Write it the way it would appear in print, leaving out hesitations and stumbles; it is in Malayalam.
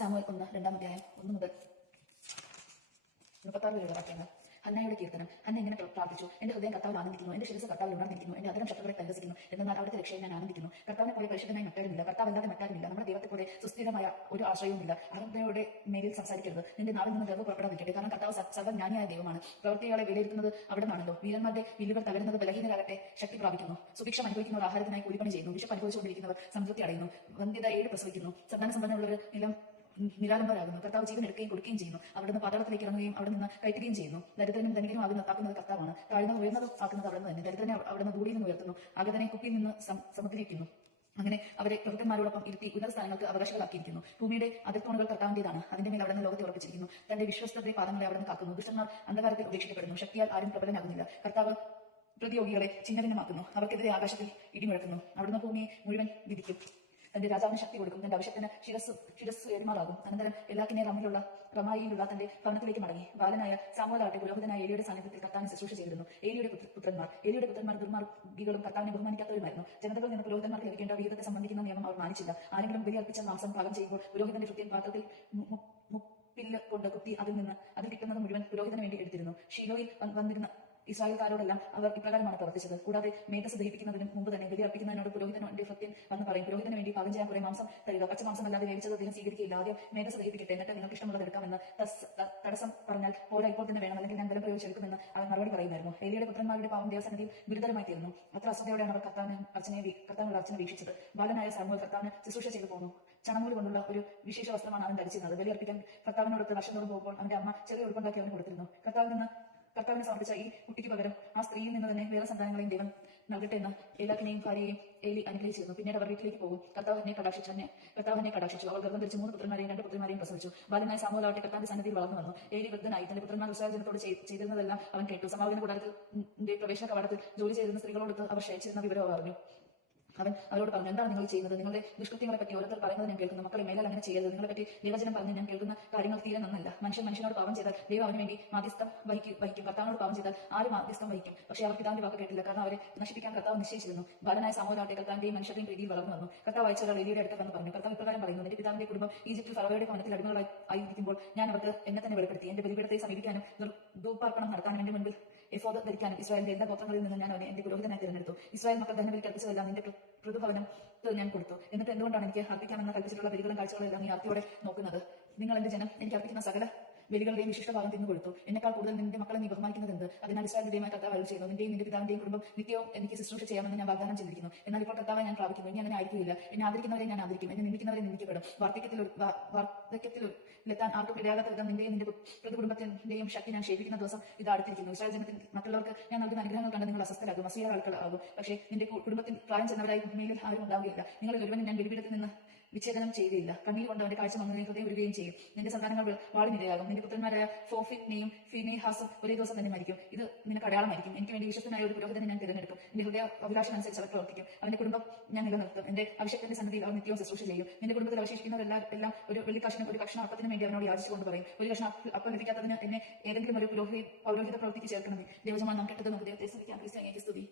സാമുവേൽ 1:2 1 മുതൽ 36 വരെയുള്ള വാക്യങ്ങൾ. ഹന്നയുടെ കീർത്തനം. ഹന്ന ഇങ്ങനെ പ്രാർത്ഥിച്ചു: എന്റെ ഹൃദയം കർത്താവിൽ ആനന്ദിക്കുന്നു, എന്റെ ശിരസ് കർത്താവിൽ ഉണർന്നിരിക്കുന്നു, എന്റെ അധരം ശത്രുക്കളെ പരിഹസിക്കുന്നു. എന്നാൽ അവിടുത്തെ രക്ഷയിൽ ഞാൻ ആനന്ദിക്കുന്നു. കർത്താവിനെ പോലെ പരിശുദ്ധനായി മറ്റാരുമില്ല, കർത്താവല്ലാതെ മറ്റാരുമില്ല. നമ്മുടെ ദൈവത്തെ പോലെ സുസ്ഥിരമായ ഒരു ആശ്രയവുമില്ല. അഹന്തയുടെ മേലിൽ സംസാരിക്കരുത്, നിന്റെ നാവിൽ നിന്ന് ഗർവ് പുറപ്പെടാതിരിക്കട്ടെ. കാരണം കർത്താവ് സർവ്വജ്ഞാനിയായ ദൈവമാണ്. പ്രവൃത്തികളെ വിലയിരുത്തുന്നത് അവിടെ നിന്നാണല്ലോ. വീരന്മാരുടെ വില്ലുകൾ തകരുന്നത് ബലഹീനരാകട്ടെ ശക്തി പ്രാപിക്കുന്നു. സുഭിക്ഷം അനുഭവിക്കുന്നവർ ആഹാരത്തിനായി കൂലിപ്പണി ചെയ്യുന്നു. വിശപ്പ് അനുഭവിച്ചുകൊണ്ടിരിക്കുന്നവർ സംതൃപ്തി അടയുന്നു. വന്ധ്യത 7 പ്രസവിക്കുന്നു. സന്താന സമ്പന്നമുള്ളവർ നിരാലംബരാകുന്നു. കർത്താവ് ജീവൻ എടുക്കുകയും കൊടുക്കുകയും ചെയ്യുന്നു. അവിടുന്ന് പാതാളത്തിലേക്ക് ഇറങ്ങുകയും അവിടെ നിന്ന് കയറ്റുകയും ചെയ്യുന്നു. ദരിദ്രനും ധനികനും ആക്കുന്നത് കർത്താവാണ്. താഴ്ന്നത് ഉയർന്നതും ആക്കുന്നത് അവിടുന്ന് തന്നെ. ദരിദ്രനെ അവിടുന്ന് ധൂളിയിൽ നിന്ന് ഉയർത്തുന്നു, അഗതനെ കുപ്പിയിൽ നിന്ന് സമുദ്രിക്കുന്നു. അങ്ങനെ അവരെ പ്രഭുക്കന്മാരോടൊപ്പം ഇരുത്തി ഉന്നത സ്ഥാനങ്ങൾക്ക് അവകാശികളാക്കിയിരിക്കുന്നു. ഭൂമിയുടെ അതിർത്തോണുകൾ കർത്താവിന്റേതാണ്, അതിന്റെ മേൽ അവിടുന്ന് ലോകത്തെ ഉറപ്പിച്ചിരിക്കുന്നു. തന്റെ വിശ്വസ്തയുടെ പാദങ്ങളെ അവിടുന്ന് കാക്കുന്നു. ദുഷ്ടന്മാർ അന്ധകാരത്തിൽ ഉപേക്ഷിക്കപ്പെടുന്നു, ശക്തിയാൽ ആരും പ്രബലനാകുന്നില്ല. കർത്താവ് പ്രതിയോഗികളെ ചിഹ്നഭിന്നമാക്കുന്നു, അവർക്കെതിരെ ആകാശത്തിൽ ഇടിമുഴക്കുന്നു. അവിടുന്ന് ഭൂമിയെ മുഴുവൻ വിധിക്കും, തന്റെ രാജാവിന് ശക്തി കൊടുക്കും, തന്റെ ആവശ്യത്തിന് ശിരസ് ഏറിമാറാകും. അനന്തരം എല്ലാക്കിനെ റമായിലുള്ള തന്റെ ഭവനത്തിലേക്ക് മടങ്ങി. ബാലനായ സാമുവേലാകട്ടെ പുരോഹിതനായ ഏലിയുടെ സാന്നിധ്യത്തിൽ കർത്താവിനെ ശുശ്രൂഷ ചെയ്തിരുന്നു. ഏലിയുടെ പുത്രന്മാർ ദുർമാർഗികളും കർത്താവിനെ ബഹുമാനിക്കാത്തവരുമായിരുന്നു. ജനതകളിൽ നിന്ന് പുരോഹിതന്മാർക്ക് ലഭിക്കേണ്ട വിഹിതത്തെ സംബന്ധിക്കുന്ന നിയമം അവർ മാനിച്ചില്ല. ആരെങ്കിലും ബലി അർപ്പിച്ച മാംസം പാകം ചെയ്യുമ്പോൾ പുരോഹിതന്റെ കൃത്യം പാത്രത്തിൽ മുപ്പില്ല് കൊണ്ട് കുത്തി അതിൽ കിട്ടുന്നത് മുഴുവൻ പുരോഹിതന് വേണ്ടി എടുത്തിരുന്നു. ഷീലോയിൽ വന്നിരുന്ന ഇസ്രായേൽക്കാരോടെല്ലാം അവർ ഇപ്രകാരമാണ് പ്രവർത്തിച്ചത്. കൂടാതെ മേധസ് ദഹിപ്പിക്കുന്നതിന് മുമ്പ് തന്നെ ബലി അർപ്പിക്കുന്നതിനോട് പുരോഹിതന്റെ ഭൃത്യൻ വന്ന് പറയും: പുരോഹിതന് വേണ്ടി പാകം ചെയ്യാൻ കുറെ മാംസം തരിക, പച്ച മാംസം അല്ലാതെ വേവിച്ചത് അദ്ദേഹം സ്വീകരിക്കില്ല. ആദ്യം മേധസ് ദഹിപ്പിക്കട്ടെ, എന്നിട്ട് നിങ്ങൾക്ക് ഇഷ്ടമുള്ളത് എടുക്കാമെന്ന് തടസ്സം പറഞ്ഞാൽ പോരാ, ഇപ്പോൾ തന്നെ വേണം, അല്ലെങ്കിൽ ഞാൻ ബലം പ്രയോഗിച്ചെടുക്കുമെന്ന് അവൻ മറുപടി പറയുമായിരുന്നു. ഏലിയുടെ പുത്രന്മാരുടെ പാവം ദേവസന്നിധിയിൽ ഗുരുതരമായി തീർന്നു. അത്ര അശ്രദ്ധയോടെയാണ് അവർ കർത്താവിനുള്ള അർച്ചന വീക്ഷിച്ചത്. ബാലനായ സാമുവേൽ കർത്താവിന് ശുശ്രൂഷ ചെയ്തു പോന്നു. ചണനൂല് കൊണ്ടുള്ള ഒരു വിശേഷ വസ്ത്രമാണ് അവൻ ധരിച്ചിരുന്നത്. ബലി അർപ്പിക്കാൻ കർത്താവിനോടൊത്ത് വർഷം തോറും പോകുമ്പോൾ അവന്റെ അമ്മ ചെറിയ ഉടുപ്പുണ്ടാക്കി അവന് കൊടുത്തിരുന്നു. കർത്താവിനെ സമർപ്പിച്ച ഈ കുട്ടിക്ക് പകരം ആ സ്ത്രീയിൽ നിന്ന് തന്നെ വേറെ സന്താനങ്ങളെയും ദൈവം നൽകട്ടെ എന്ന് എല്ലാക്കിനെയും ഭാര്യയെയും ഏലി അനുഗ്രഹിച്ചിരുന്നു. പിന്നീട് അവർ വീട്ടിലേക്ക് പോകും. കർത്താവ് എന്നെ കടാക്ഷിച്ചു. അവൾ ഗർഭം ധരിച്ച് 3 പുത്രന്മാരെയും 2 പുത്രിമാരെയും പ്രസവിച്ചു. ബാലനായ സാമുവേലാകട്ടെ കർത്താവിന്റെ സന്നിധിയിൽ വളർന്നു വന്നു. ഏലി വൃദ്ധനായി. തന്റെ പുത്രന്മാർ ഇസ്രായേൽ ചെയ്തിരുന്നതെല്ലാം അവൻ കേട്ടു. സമാഗമന കൂടാരത്തിന്റെ പ്രവേശന കവാടത്തിൽ ജോലി ചെയ്തിരുന്ന സ്ത്രീകളോടൊത്ത് അവർ ക്ഷയിച്ചിരുന്ന വിവരം അറിഞ്ഞു. അവൻ അവരോട് പറഞ്ഞു: എന്താണ് നിങ്ങൾ ചെയ്യുന്നത്? നിങ്ങളുടെ ദുഷ്കൃത്യങ്ങളെ പറ്റി ഓരോരുത്തർ പറയുന്നത് ഞാൻ കേൾക്കുന്നു. മക്കളെ, മേലാൽ അങ്ങനെ ചെയ്യരുത്. നിങ്ങളെ പറ്റി ദൈവജനം പറഞ്ഞ് ഞാൻ കേൾക്കുന്ന കാര്യങ്ങൾ തീരെ നന്നല്ല. മനുഷ്യനോട് പാപം ചെയ്താൽ ദൈവം അവന് വേണ്ടി മാധ്യസ്ഥം വഹിക്കും. കർത്താവിനോട് പാപം ചെയ്താൽ ആരും മാധ്യസ്ഥം വഹിക്കും. പക്ഷേ അവർ പിതാവിന്റെ വാക്ക് കേട്ടില്ല, കാരണം അവരെ നശിപ്പിക്കാൻ കർത്താവ് നിശ്ചയിച്ചിരുന്നു. ബാലനായ സാമുവേലാകട്ടെ കർത്താവിന്റെയും മനുഷ്യരുടെയും പ്രീതിയിൽ വളർന്നു വന്നു. കർത്താവ് അയച്ച ഒരാൾ ഏലിയുടെ അടുത്ത് വന്ന് പറഞ്ഞു: കർത്താവ് ഇപ്രകാരം പറയുന്നു: എന്റെ പിതാവിന്റെ കുടുംബം ഈജിപ്തിൽ ഫറവോയുടെ ഭവനത്തിൽ അടിമകളായിരിക്കുമ്പോൾ ഞാൻ അവർക്ക് എന്നെ തന്നെ വെളിപ്പെടുത്തി. എന്റെ ബലിപീഠത്തെ സമീപിക്കാനും ധൂപാർപ്പണം നടത്താനും എന്റെ മുൻപിൽ എഫോദ് ധരിക്കാനും ഇസ്രായേലിന്റെ എല്ലാ ഗോത്രങ്ങളിൽ നിന്ന് ഞാൻ അവനെ എന്റെ പുരോഹിതനായി തിരഞ്ഞെടുത്തു. ഇസ്രായേൽ മക്കൾ ധനബലി കൽപ്പിച്ചതെല്ലാം നിന്റെ പൃഥുഭവനം ഞാൻ കൊടുത്തു. എന്നിട്ട് എന്തുകൊണ്ടാണ് എനിക്ക് അർപ്പിക്കാമെന്ന് കൽപ്പിച്ചിട്ടുള്ള ബലികളും കാഴ്ചകളെല്ലാം നീ ആർത്തിയോടെ നോക്കുന്നത്? നിങ്ങൾ എന്റെ ജനം എനിക്ക് അർപ്പിക്കുന്ന സകല ബലികളുടെയും വിശിഷ്ട ഭാഗം തിന്നുകൊടുത്തു. എന്നെക്കാൾ കൂടുതൽ നിന്റെ മക്കളെ നീ ബഹുമാനിക്കുന്നത് എന്ത്? അതിനാൽ ഇസ്രായേൽ ദൈവമായ കർത്താവ് അരുളി ചെയ്യുന്നു: നിന്റെയും നിന്റെ പിതാവിന്റെയും കുടുംബം നിത്യവും എനിക്ക് ശുശ്രൂഷ ചെയ്യാമെന്ന് ഞാൻ വാഗ്ദാനം ചെയ്തിരിക്കുന്നു. എന്നാൽ ഇപ്പോൾ കർത്താവ് ഞാൻ പ്രാപിക്കുന്നു. ഇനി അങ്ങനെ ആയിരിക്കില്ല. എന്നെ ആദരിക്കുന്നവരെ ഞാൻ ആദരിക്കും, എന്നെ നിന്ദിക്കുന്നവരെ നിന്ദിക്കപ്പെടും. വാർദ്ധക്യത്തിലെത്താൻ ആർക്കും ഇടയാകാത്ത വിധം നിന്റെയും നിന്റെ കുടുംബത്തിന്റെയും ശക്തി ഞാൻ ക്ഷയിപ്പിക്കുന്ന ദിവസം ഇത് അടുത്തിരിക്കുന്നു. ഇസ്രായേൽ ജനത്തിൽ മറ്റുള്ളവർക്ക് ഞാൻ നൽകുന്ന അനുഗ്രഹങ്ങൾ കണ്ട് നിങ്ങൾ അസ്വസ്ഥരാകും, അസൂയ ആൾക്കാരാകും. പക്ഷേ നിന്റെ കുടുംബത്തിൽ പ്രായം ചെന്നവരായി ഭൂമിയിൽ ആരും ഉണ്ടാവുകയില്ല. നിങ്ങളിൽ ഒരുവൻ ഞാൻ ബലിപീഠത്തിൽ നിന്ന് വിച്ഛേദനം ചെയ്യുകയില്ല. കണ്ണീർ കൊണ്ട് അവന്റെ കാഴ്ച വന്നു ഹൃദയം ഉരുകയും ചെയ്യും. നിന്റെ സന്താനങ്ങൾ വാളിനിരയാകും. നിന്റെ പുത്രന്മാരായ ഫോഫിനെയും ഫീനെഹാസും ഒരേ ദിവസം തന്നെ മരിക്കും. ഇത് നിനക്ക് അടയാളമായിരിക്കും. എനിക്ക് വേണ്ടി വിശ്വസ്തനായ ഒരു പുരോഹിതനെ ഞാൻ തിരഞ്ഞെടുക്കും. എന്റെ ഹൃദയ അഭിലാഷം അനുസരിച്ച് അവർ പ്രവർത്തിക്കും. അവന്റെ കുടുംബം ഞാൻ നിലനിർത്തും. എന്റെ അഭിഷേകത്തിന്റെ സന്നിധിയിൽ അവർ നിത്യവും ശുശ്രൂഷ ചെയ്യും. നിന്റെ കുടുംബത്തിൽ അവശേഷിക്കുന്നവരെല്ലാം ഒരു വെള്ളിക്കഷ്ണം ഒരു കഷ്ണം അപ്പത്തിന് വേണ്ടി അവനോട് യാചിച്ചുകൊണ്ട് പറയും: ഒരു കഷ്ണം അപ്പം ലഭിക്കാത്തതിന് എന്നെ ഏതെങ്കിലും ഒരു പൗരോഹിത പ്രവൃത്തിക്ക് ചേർക്കണമെന്ന്. ദൈവജനമാണ് നാം കേട്ടത്. നമുക്ക് ദൈവത്തെ സ്തുതിക്കാം. ക്രിസ്തുവിനെ സ്തുതി.